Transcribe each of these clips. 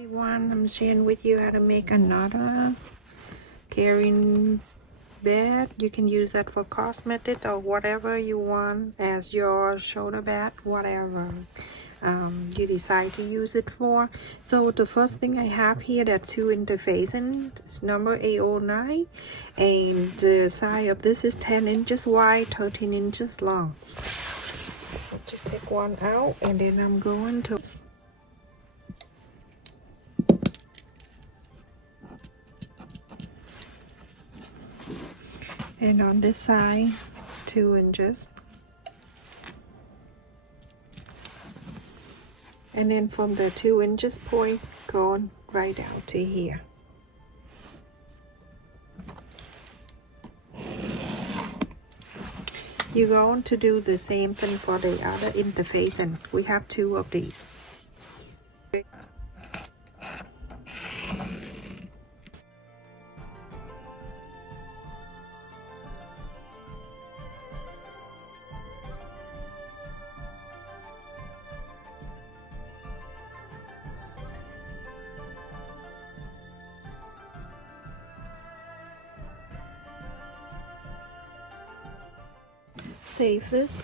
Everyone, I'm sharing with you how to make another carrying bag. You can use that for cosmetic or whatever you want as your shoulder bag, whatever you decide to use it for. So the first thing I have here, that 2 interfacing, it's number 809, and the size of this is 10 inches wide, 13 inches long. Just take one out, and then I'm going to and on this side 2 inches, and then from the 2 inches point going right down to here. You're going to do the same thing for the other interfacing. We have 2 of these. Save this.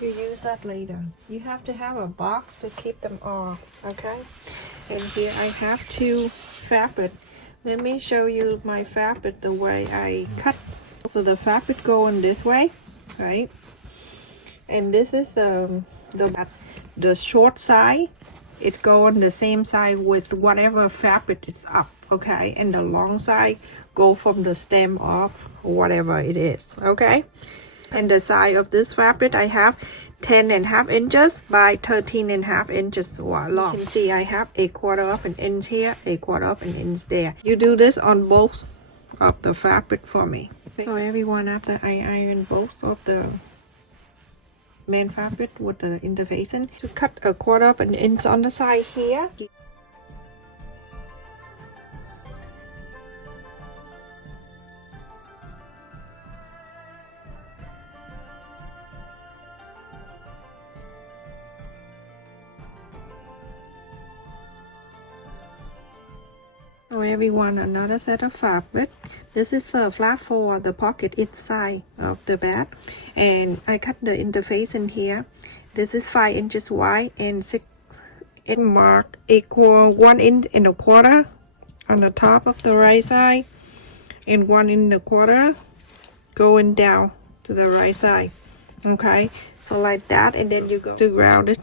You use that later. You have to have a box to keep them off, okay? And here I have 2 fabric. Let me show you my fabric the way I cut. So the fabric going this way, right? And this is the short side. It go on the same side with whatever fabric is up, okay? And the long side go from the stem off, whatever it is, okay? And the size of this fabric I have 10.5 inches by 13.5 inches long. You can see I have 1/4 of an inch here, 1/4 of an inch there. You do this on both of the fabric for me. So everyone, after I iron both of the main fabric with the interfacing, to cut 1/4 of an inch on the side here. So everyone, another set of fabric. This is the flap for the pocket inside of the bag, and I cut the interface in here. This is 5 inches wide and 6 it mark equal 1.25 inch on the top of the right side, and 1.25 inch going down to the right side. Okay, so like that, and then you go to ground it.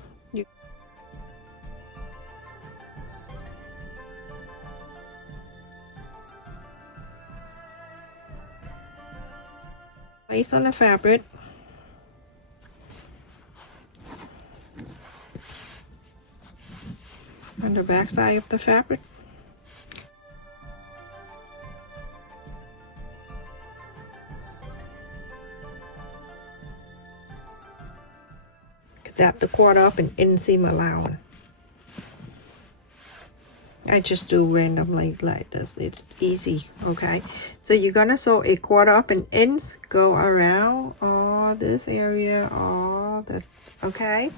Place on the fabric, on the back side of the fabric. That the 1/4 of an inseam allowance. I just do randomly like this. It's easy, okay? So you're gonna sew 1/4 of an inch, go around all this area, all the, okay?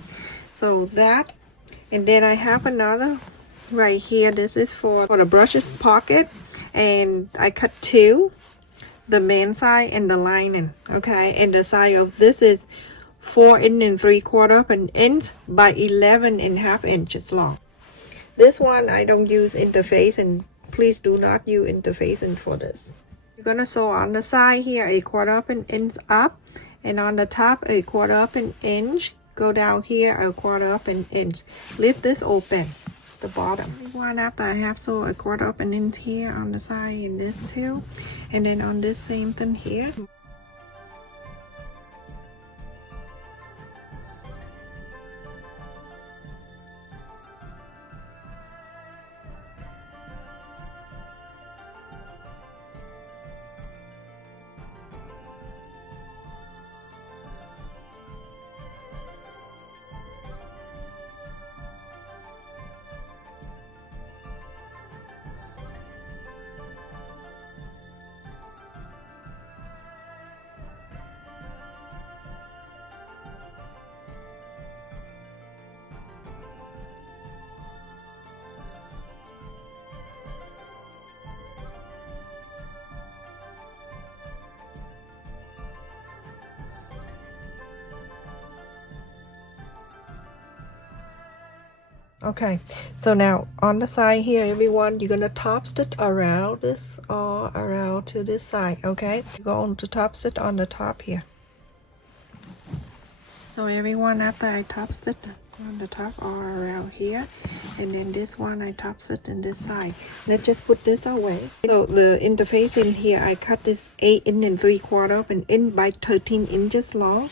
So that, and then I have another right here. This is for the brush pocket, and I cut 2, the main side and the lining, okay? And the size of this is 4.75 of an inch by 11.5 inches long. This one I don't use interface, and please do not use interfacing for this. You're gonna sew on the side here 1/4 of an inch up, and on the top 1/4 of an inch. Go down here 1/4 of an inch. Leave this open, the bottom. One after I have sew 1/4 of an inch here on the side, and this too, and then on this same thing here. Okay, so now on the side here, everyone, you're gonna top stitch around this or around to this side. Okay, you're going to top stitch on the top here. So everyone, after I top stitch on the top or around here, and then this one I top stitch in this side. Let's just put this away. So the interface in here, I cut this 8 and 3/4 of an inch by 13 inches long,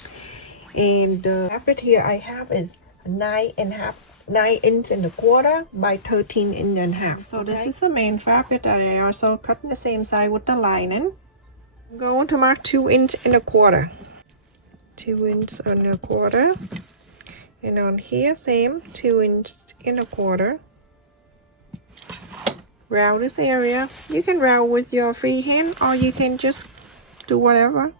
and the fabric here I have is 9 inch and a quarter by 13 inch and a half. So this is the main fabric that I also cut the same side with the lining. I'm going to mark 2 inch and a quarter. 2 inch and a quarter, and on here same 2 inch and a quarter. Round this area. You can round with your free hand or you can just do whatever.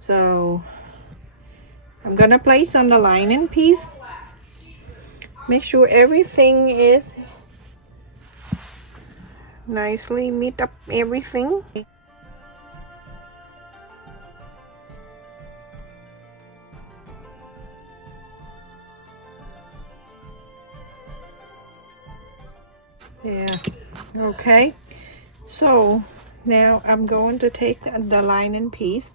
So I'm gonna place on the lining piece. Make sure everything is nicely meet up everything. Yeah, okay. So now I'm going to take the lining piece.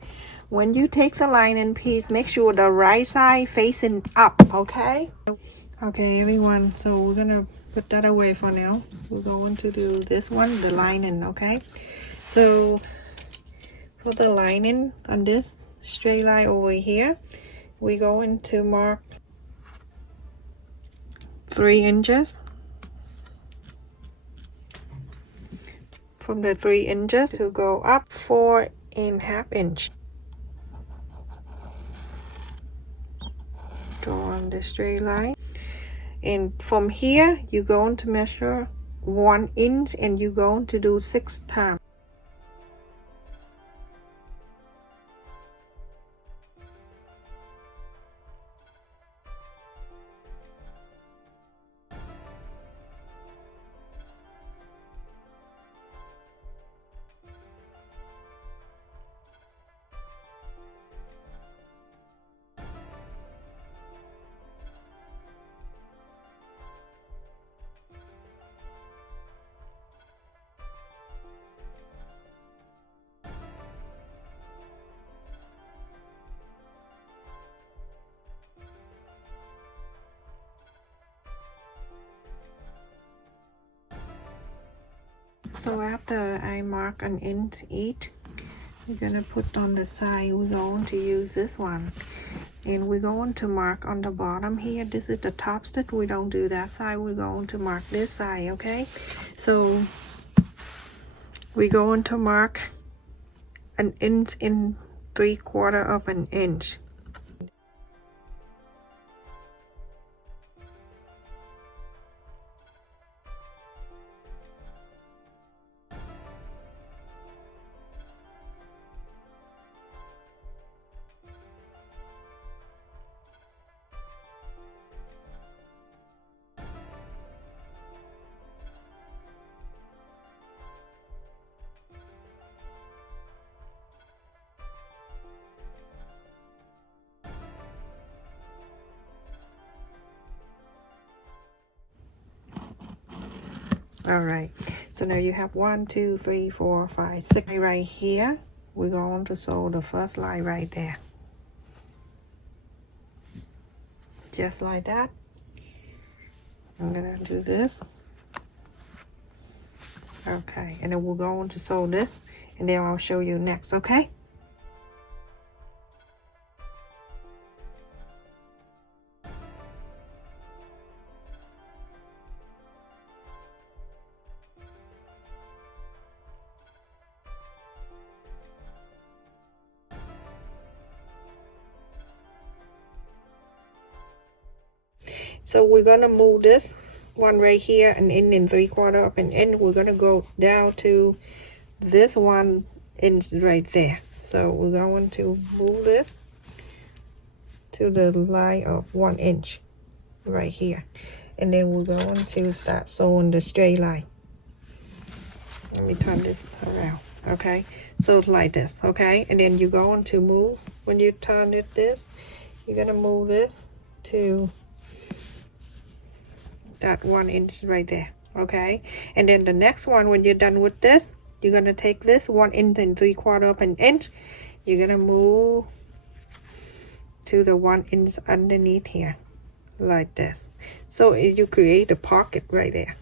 When you take the lining piece, make sure the right side facing up, okay? Okay, everyone, so we're gonna put that away for now. We're going to do this one, the lining, okay? So for the lining on this straight line over here, we're going to mark 3 inches. From the 3 inches to go up 4.5 inches. Draw on the straight line, and from here you're going to measure 1 inch and you're going to do 6 times. So after I mark an inch each, we're gonna put on the side, we're going to use this one, and we're going to mark on the bottom here. This is the top stitch. We don't do that side, we're going to mark this side. Okay, so we're going to mark an inch and 3/4 of an inch. All right, so now you have 1 2 3 4 5 6 right here. We're going to sew the first line right there, just like that. I'm gonna do this. Okay, and then we're going to sew this, and then I'll show you next. Okay, so we're gonna move this one right here and in 3/4 up, and in we're gonna go down to this 1 inch right there. So we're going to move this to the line of 1 inch right here, and then we're going to start sewing the straight line. Let me turn this around. Okay, so like this. Okay, and then you're going to move, when you turn it this, you're gonna move this to that 1 inch right there. Okay, and then the next one, when you're done with this, you're gonna take this 1 inch and 3/4 of an inch, you're gonna move to the 1 inch underneath here like this, so you create a pocket right there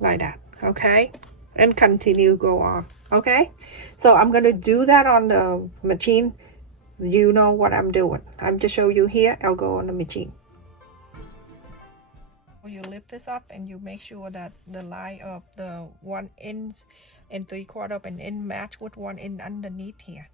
like that. Okay, and continue go on. Okay, so I'm gonna do that on the machine. You know what I'm doing. I'm just show you here. I'll go on the machine. You lift this up and you make sure that the line of the 1 inch and 3/4 of an inch match with 1 inch underneath here.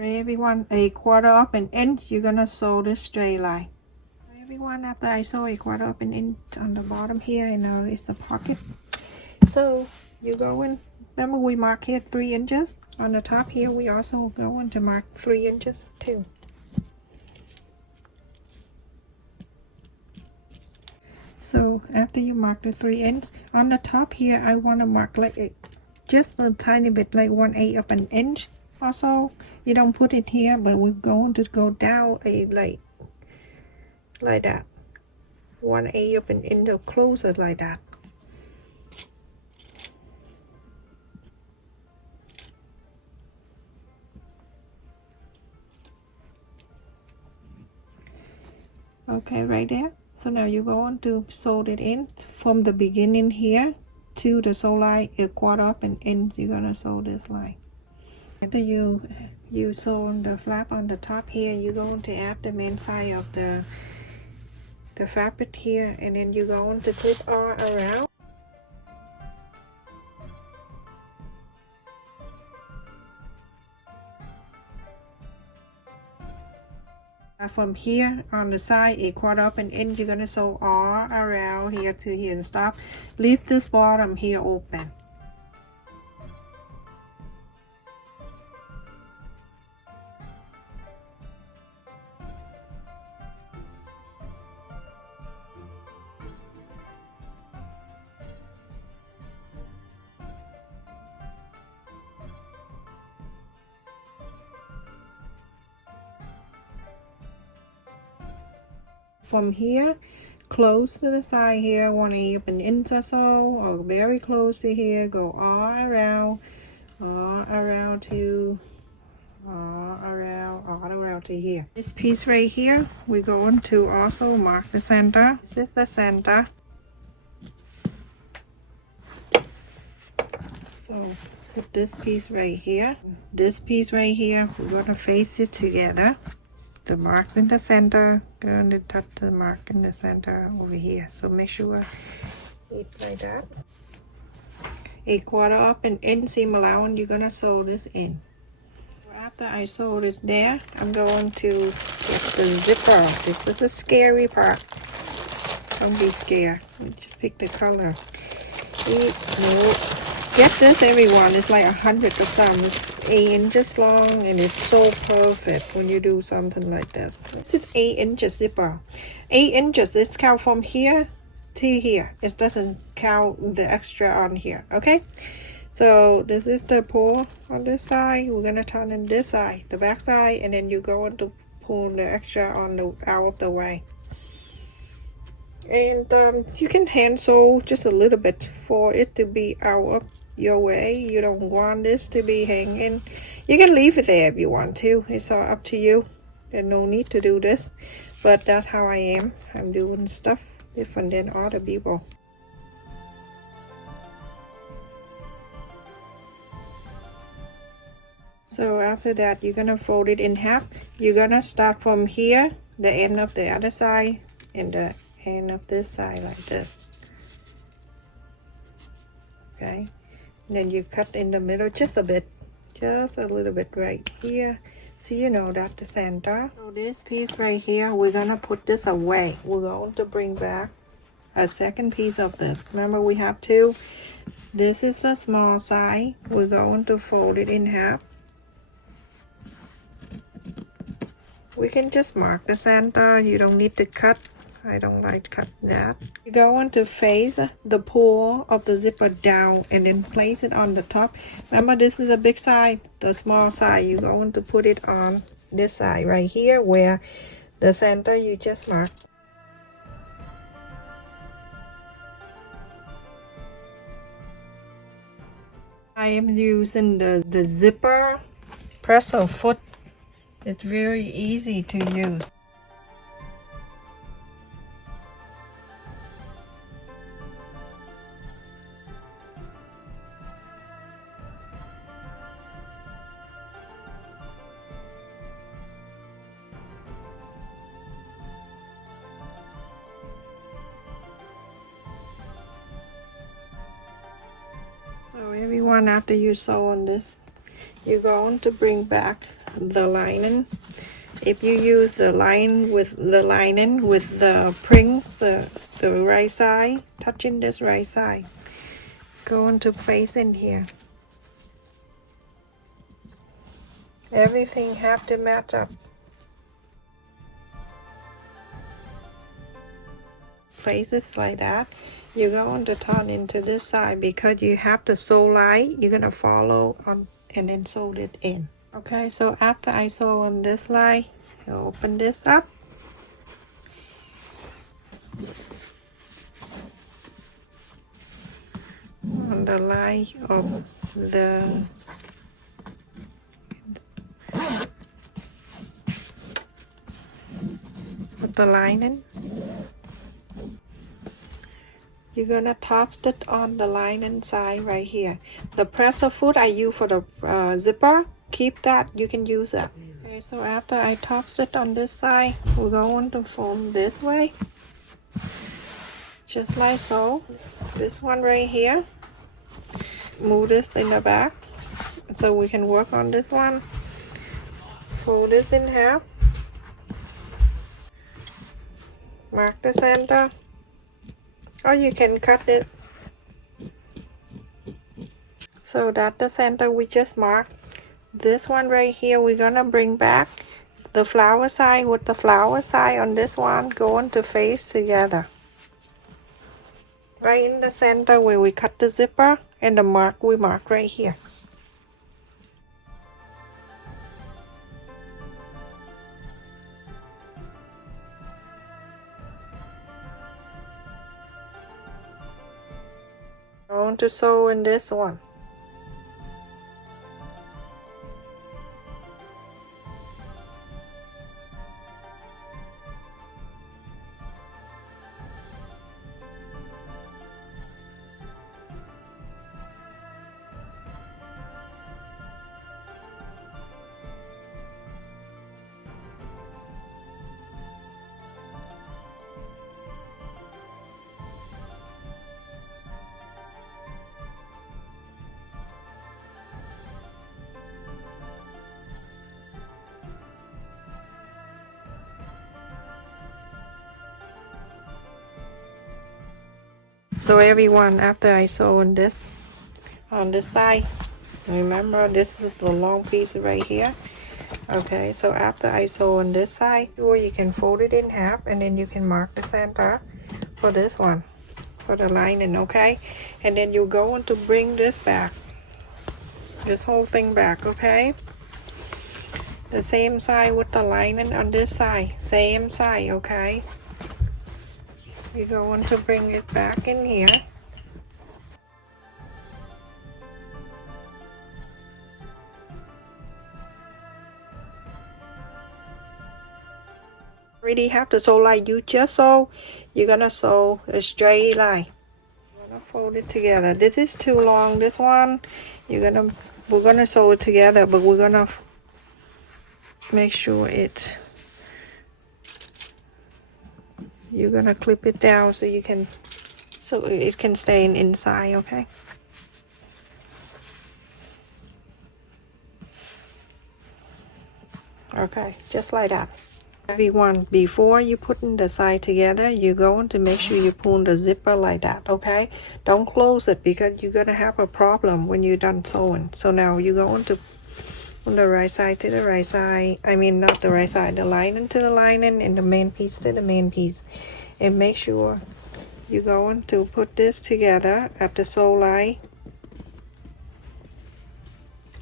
For everyone, 1/4 of an inch, you're gonna sew this straight line. For everyone, after I sew 1/4 of an inch on the bottom here, and it's a pocket. So you go in. Remember, we mark here 3 inches on the top here. We also going to mark 3 inches too. So after you mark the 3 inch on the top here, I want to mark like just a tiny bit, like 1/8 of an inch. Also, you don't put it here, but we're going to go down like that, 1/8 of an inch or closer like that. Okay, right there. So now you're going to sew it in from the beginning here to the sew line 1/4 of an inch. You're gonna sew this line. After you sew on the flap on the top here, you're going to add the main side of the fabric here, and then you're going to clip all around. From here on the side 1/4 of an inch, you're gonna sew all around here to here and stop. Leave this bottom here open. From here, close to the side here, 1/8 of an inch or so, or very close to here, go all around all around to here. This piece right here, we're going to also mark the center. This is the center. So put this piece right here. This piece right here, we're gonna face it together. the marks in the center, going to touch the mark in the center over here. So make sure it's like that. A quarter up and end seam allowance, you're gonna sew this in. After I sew this there, I'm going to get the zipper. This is the scary part. Don't be scared. Just pick the color. No. Get this, everyone. It's like 100 of them. It's 8 inches long, and it's so perfect when you do something like this. This is 8 inches zipper. 8 inches is count from here to here. It doesn't count the extra on here. Okay. So this is the pull on this side. We're gonna turn in this side, the back side, and then you're going to pull the extra on the out of the way. And you can hand sew just a little bit for it to be out of your way. You don't want this to be hanging. You can leave it there if you want to. It's all up to you. There's no need to do this, but that's how I am. I'm doing stuff different than other people. So after that, you're gonna fold it in half. You're gonna start from here, the end of the other side, and the end of this side like this. Okay, and then you cut in the middle just a bit, just a little bit right here, so you know that's the center. So this piece right here, we're gonna put this away. We're going to bring back a second piece of this. Remember, we have two. This is the small side. We're going to fold it in half. We can just mark the center. You don't need to cut. I don't like to cut that. You're going to face the pull of the zipper down and then place it on the top. Remember, this is a big side, the small side. You're going to put it on this side right here where the center you just marked. I am using the zipper presser foot. It's very easy to use. So everyone, after you sew on this, you're going to bring back the lining. If you use the lining with the prints, the right side, touching this right side, going to place in here. Everything have to match up. Place it like that. You're going to turn into this side because you have to sew line. You're gonna follow on and then sew it in. Okay, so after I sew on this line, I open this up. On the line of the lining. You're gonna toss it on the lining side right here. The presser foot I use for the zipper, keep that, you can use that. Okay, so after I toss it on this side, we're going to fold this way. Just like so. This one right here. Move this in the back so we can work on this one. Fold this in half. Mark the center. Or you can cut it. So that's the center we just marked. This one right here, we're gonna bring back the flower side with the flower side on this one going to face together. Right in the center where we cut the zipper and the mark we mark right here. Going to sew in this one. So everyone, after I sew on this side, remember this is the long piece right here. Okay, so after I sew on this side, or you can fold it in half and then you can mark the center for this one, for the lining. Okay, and then you're going to bring this back, this whole thing back. Okay, the same side with the lining on this side, same side. Okay, you're going to bring it back in here. Already have the sew line you just sew, you're gonna sew a straight line. You're gonna fold it together. This is too long, this one. We're gonna sew it together, but we're gonna make sure you're gonna clip it down so it can stay inside. Okay, okay, just like that. Everyone, before you putting the side together, you're going to make sure you pull the zipper like that. Okay, don't close it because you're gonna have a problem when you're done sewing. So now you're going to on the right side to the right side, I mean not the right side, the lining to the lining and the main piece to the main piece, and make sure you're going to put this together at the sew line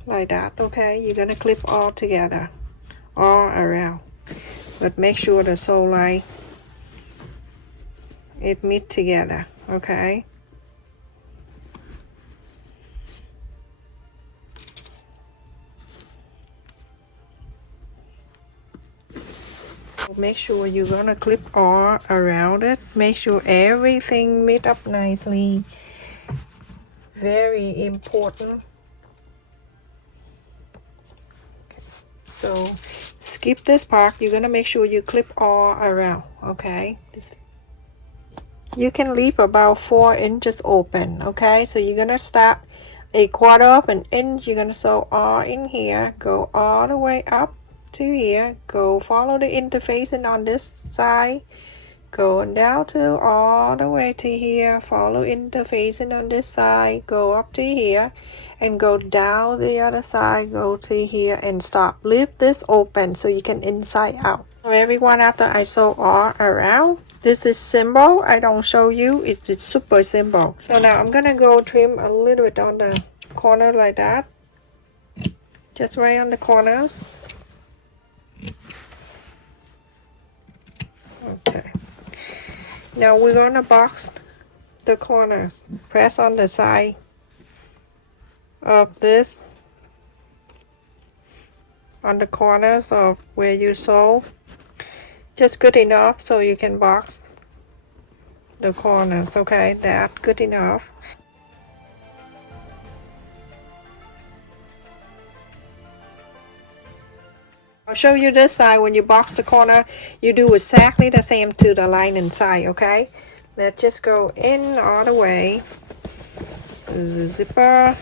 like that. Okay, you're gonna clip all together all around, but make sure the sew line it meet together. Okay, make sure you're gonna clip all around it. Make sure everything meet up nicely. Very important. So skip this part. You're gonna make sure you clip all around. Okay, you can leave about 4 inches open. Okay, so you're gonna start a quarter of an inch. You're gonna sew all in here, go all the way up to here, go follow the interfacing on this side, going down to all the way to here, follow interfacing on this side, go up to here, and go down the other side, go to here and stop. Leave this open so you can inside out. So everyone, after I sew all around, this is simple. I don't show you, it's super simple. So now I'm gonna go trim a little bit on the corner like that, just right on the corners. Okay, now we're gonna box the corners. Press on the side of this, on the corners of where you sew, just good enough so you can box the corners. Okay, that good enough. I'll show you this side. When you box the corner, you do exactly the same to the lining side. Okay, let's just go in all the way, the zipper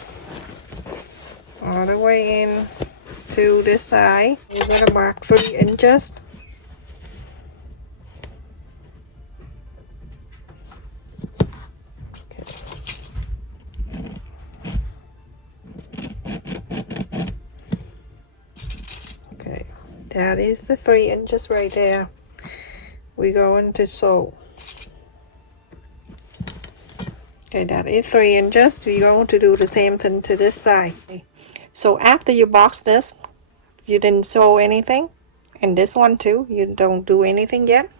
all the way in to this side. We're gonna mark 3 inches. Okay, that is the 3 inches right there. We're going to sew. Okay, that is 3 inches. We're going to do the same thing to this side. So after you box this, you didn't sew anything, and this one too, you don't do anything yet.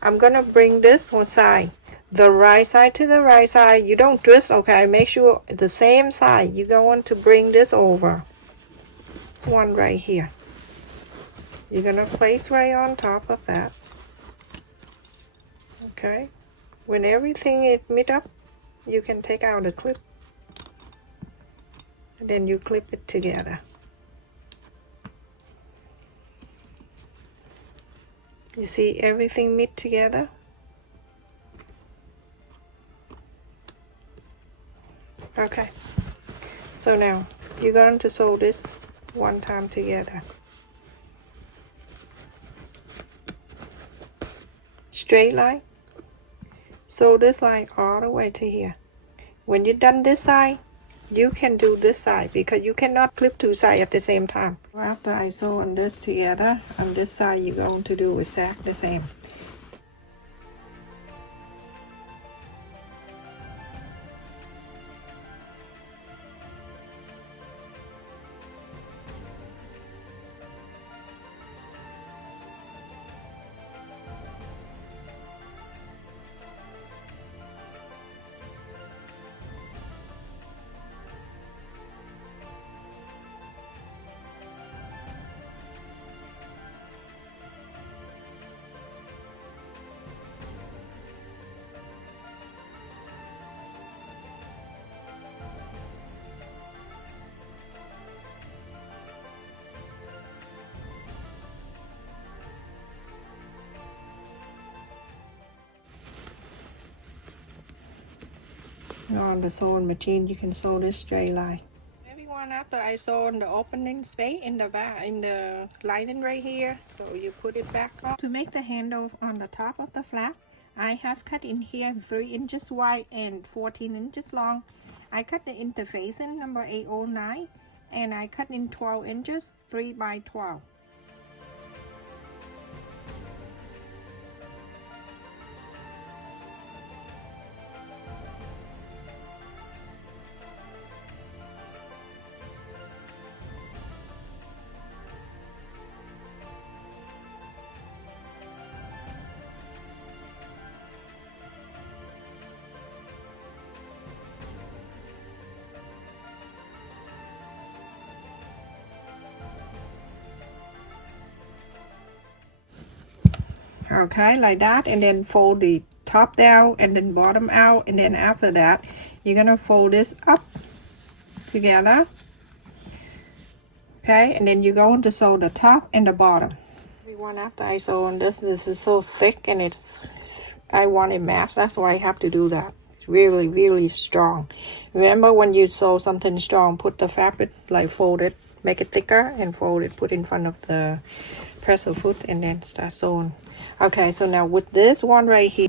I'm gonna bring this one side, the right side to the right side. You don't twist. Okay, make sure the same side. You're going to bring this over. This one right here. You're gonna place right on top of that. Okay, when everything is meet up, you can take out the clip, and then you clip it together. You see everything meet together? Okay, so now you're going to sew this one time together. Straight line, sew this line all the way to here. When you're done this side, you can do this side because you cannot clip two sides at the same time. After I sew on this together, on this side you're going to do exactly the same. On the sewing machine, you can sew this straight line. Everyone, after I sew on the opening space in the back, in the lining right here, so you put it back on. To make the handle on the top of the flap, I have cut in here 3 inches wide and 14 inches long. I cut the interface in number 809, and I cut in 12 inches, 3 by 12. Okay, like that, and then fold the top down and then bottom out, and then after that you're gonna fold this up together. Okay, and then you're going to sew the top and the bottom. Everyone, after I sew on this is so thick and I want it masked, that's why I have to do that. It's really, really strong. Remember, when you sew something strong, put the fabric, like fold it, make it thicker and fold it, put in front of the presser foot, and then start sewing. Okay, so now with this one right here,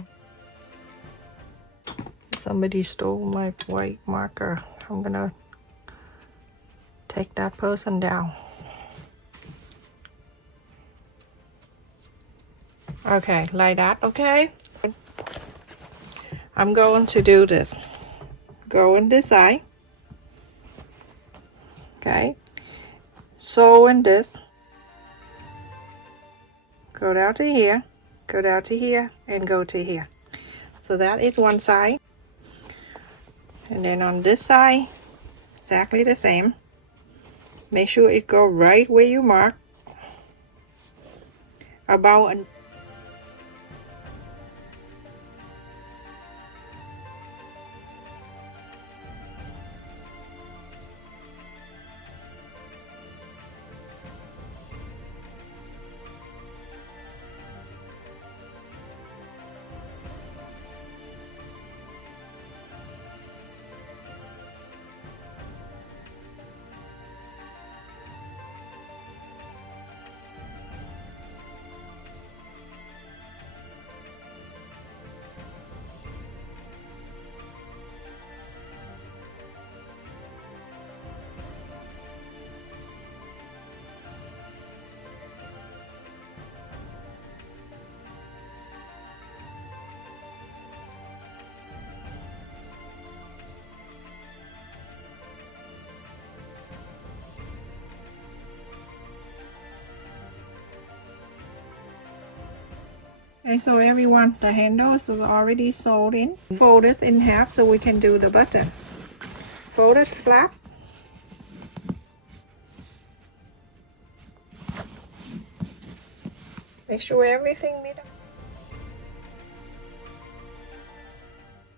somebody stole my white marker. I'm gonna take that person down. Okay, like that. Okay, I'm going to do this. Go in this side. Okay, sew in this. Go down to here, go down to here, and go to here. So that is one side. And then on this side, exactly the same. Make sure it go right where you mark. About an Okay, so everyone, the handle is already sewed in. Fold this in half so we can do the button. Fold it flat. Make sure everything meets.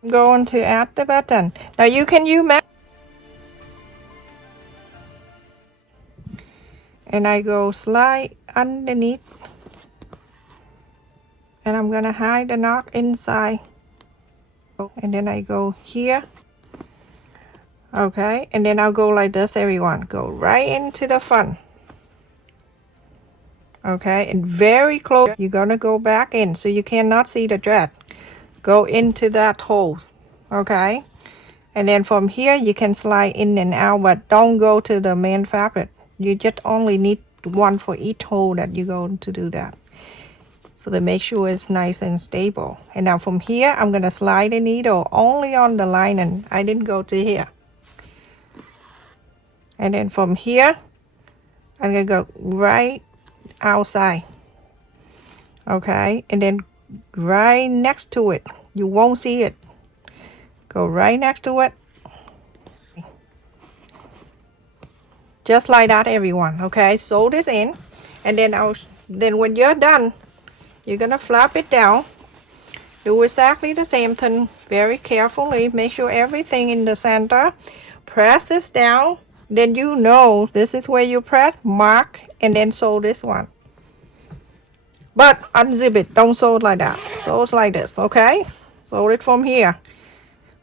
I'm going to add the button. Now you can use and I go slide underneath. And I'm gonna hide the knot inside, and then I go here. Okay, and then I'll go like this, everyone. Go right into the front. Okay, and very close. You're gonna go back in so you cannot see the thread. go into that hole, okay? And then from here you can slide in and out, but don't go to the main fabric. You just only need one for each hole that you're going to do that. So to make sure it's nice and stable. And now from here, I'm gonna slide the needle only on the lining. I didn't go to here. And then from here, I'm gonna go right outside. Okay, and then right next to it. You won't see it. Go right next to it. Just like that, everyone. Okay, sew this in, and then when you're done, you're gonna flap it down. Do exactly the same thing very carefully. Make sure everything in the center. Press this down. Then you know this is where you press, mark, and then sew this one. But unzip it. Don't sew it like that. Sew it like this, okay? Sew it from here.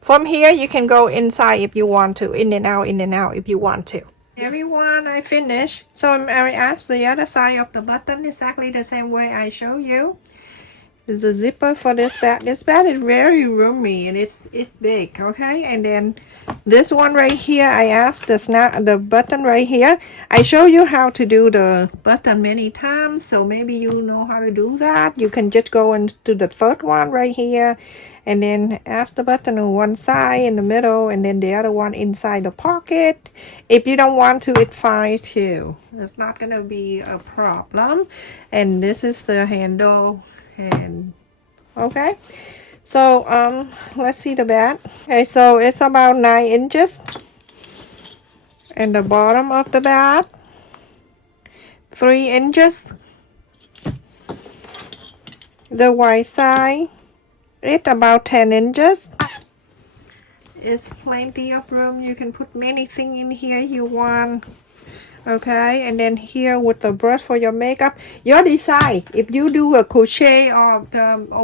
From here, you can go inside if you want to. In and out if you want to. Everyone, I finished. So I asked the other side of the button exactly the same way I show you. There's a zipper for this bag. This bag is very roomy and it's big, okay? And then this one right here, I asked the button right here. I show you how to do the button many times, so maybe you know how to do that. You can just go into the first one right here and then ask the button on one side in the middle and then the other one inside the pocket. If you don't want to, it's fine too. It's not gonna be a problem. And this is the handle. And okay, so let's see the bat. Okay, so it's about 9 inches, and the bottom of the bat 3 inches. The white side it's about 10 inches. It's plenty of room. You can put many things in here you want. Okay, and then here with the brush for your makeup, you decide if you do a crochet or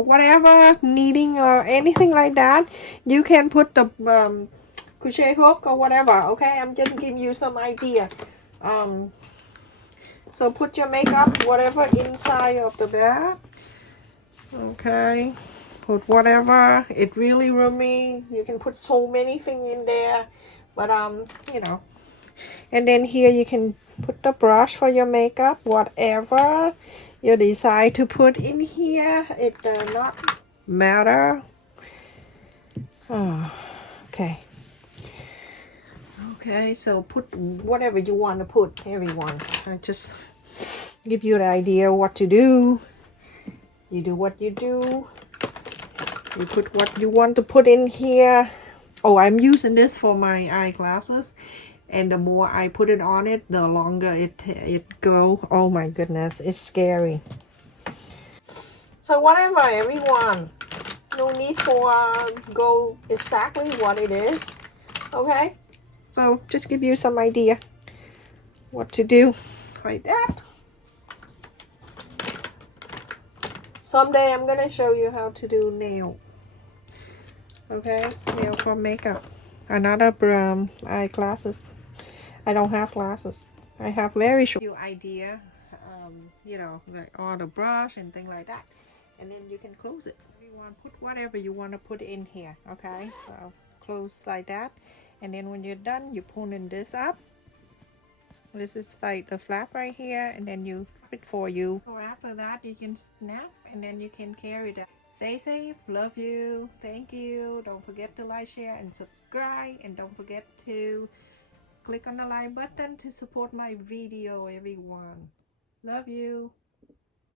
whatever, knitting or anything like that, you can put the crochet hook or whatever. Okay, I'm just giving you some idea. So put your makeup whatever inside of the bag. Okay, put whatever. It really roomy. You can put so many things in there, but you know. And then here you can put the brush for your makeup, whatever you decide to put in here. It does not matter. Oh, okay. Okay, so put whatever you want to put, everyone. I just give you the idea what to do. You do what you do. You put what you want to put in here. Oh, I'm using this for my eyeglasses. And the more I put it on it, the longer it go. Oh my goodness, it's scary. So whatever, everyone. No need for go exactly what it is. Okay? So just give you some idea what to do. Like that. Someday I'm gonna show you how to do nail. Okay? Nail for makeup. Another eyeglasses. I don't have glasses. I have very short idea, you know, like all the brush and things like that. And then you can close it. Everyone put whatever you want to put in here, okay? So close like that. And then when you're done, you pull in this up. This is like the flap right here, and then you flap it for you. So after that, you can snap, and then you can carry that. Stay safe. Love you. Thank you. Don't forget to like, share, and subscribe. And don't forget to click on the like button to support my video, everyone. Love you.